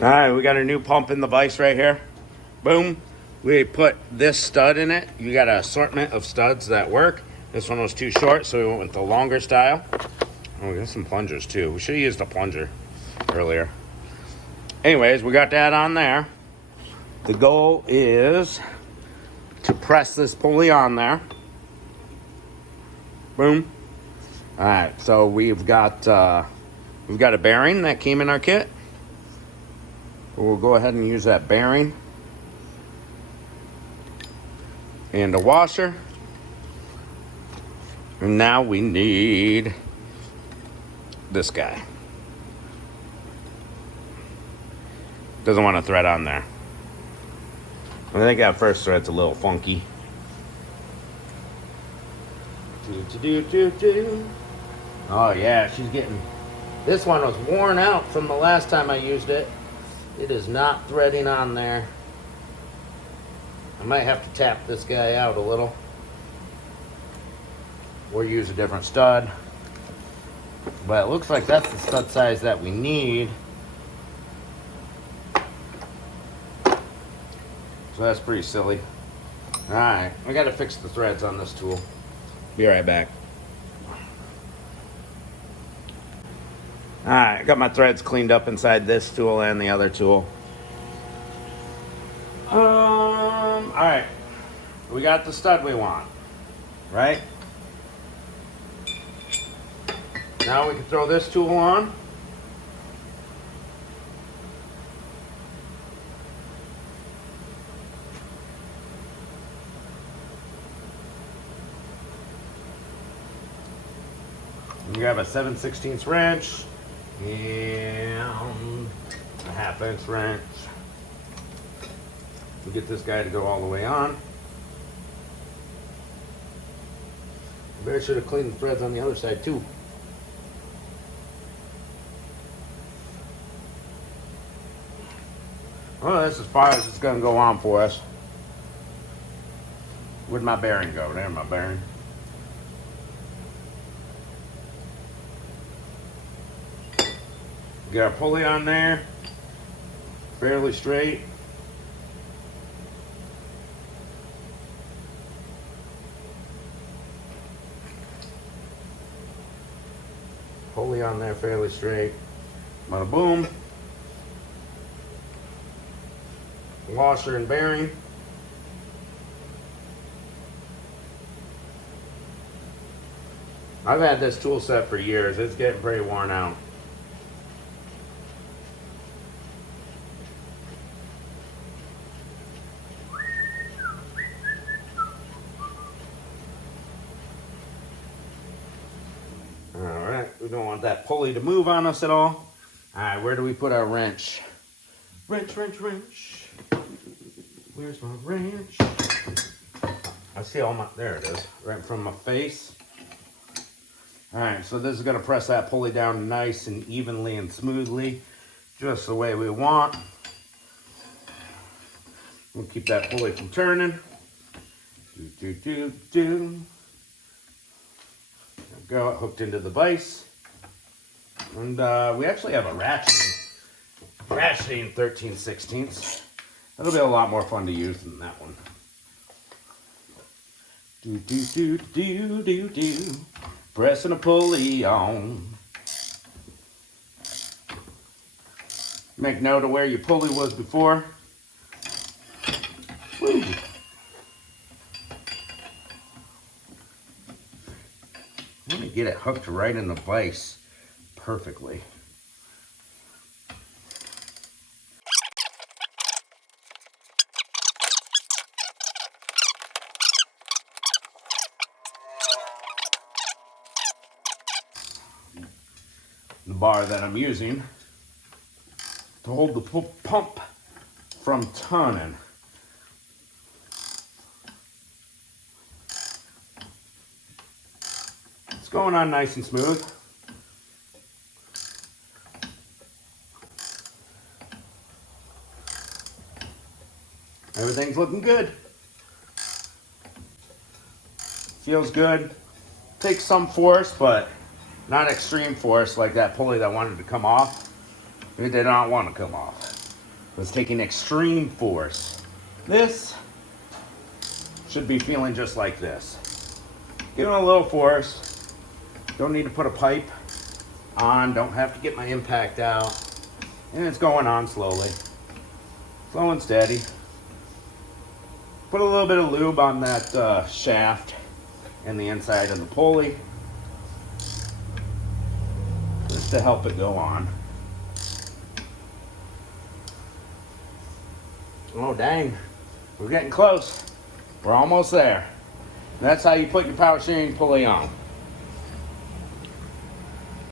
All right, we got a new pump in the vise right here. Boom. We put this stud in it. You got an assortment of studs that work. This one was too short, so we went with the longer style. Oh, we got some plungers too. We should have used a plunger earlier. Anyways, we got that on there. The goal is to press this pulley on there. Boom. All right, so we've got a bearing that came in our kit. We'll go ahead and use that bearing and a washer. And now we need this guy. Doesn't want a thread on there. I think that first thread's a little funky. Oh yeah, she's getting... This one was worn out from the last time I used it. It is not threading on there. I might have to tap this guy out a little. Or use a different stud. But it looks like that's the stud size that we need. So that's pretty silly. Alright, I gotta fix the threads on this tool. Be right back. Alright, I got my threads cleaned up inside this tool and the other tool. Alright. We got the stud we want. Right? Now we can throw this tool on. You have a 7/16 wrench and a 1/2 inch wrench. We get this guy to go all the way on. Maybe I should have cleaned the threads on the other side too. Well, that's as far as it's going to go on for us. Where'd my bearing go? There's my bearing. Got a pulley on there, fairly straight. Pulley on there, fairly straight. Bada boom. Washer and bearing. I've had this tool set for years. It's getting pretty worn out. We don't want that pulley to move on us at all. Alright, where do we put our wrench? Wrench, wrench, wrench. Where's my wrench? I see all my... There it is. Right in front of my face. Alright, so this is going to press that pulley down nice and evenly and smoothly. Just the way we want. We'll keep that pulley from turning. There we go, it hooked into the vise. And we actually have a ratcheting 13/16. That'll be a lot more fun to use than that one. Pressing a pulley on. Make note of where your pulley was before. Woo. Let me get it hooked right in the vise perfectly. The bar that I'm using to hold the pump from turning. It's going on nice and smooth. Everything's looking good. Feels good. Takes some force, but not extreme force like that pulley that wanted to come off. It did not want to come off. was taking extreme force. This should be feeling just like this. Giving it a little force. Don't need to put a pipe on. Don't have to get my impact out. And it's going on slowly. Slow and steady. Put a little bit of lube on that shaft and the inside of the pulley, just to help it go on. Oh dang, we're getting close. We're almost there. That's how you put your power steering pulley on.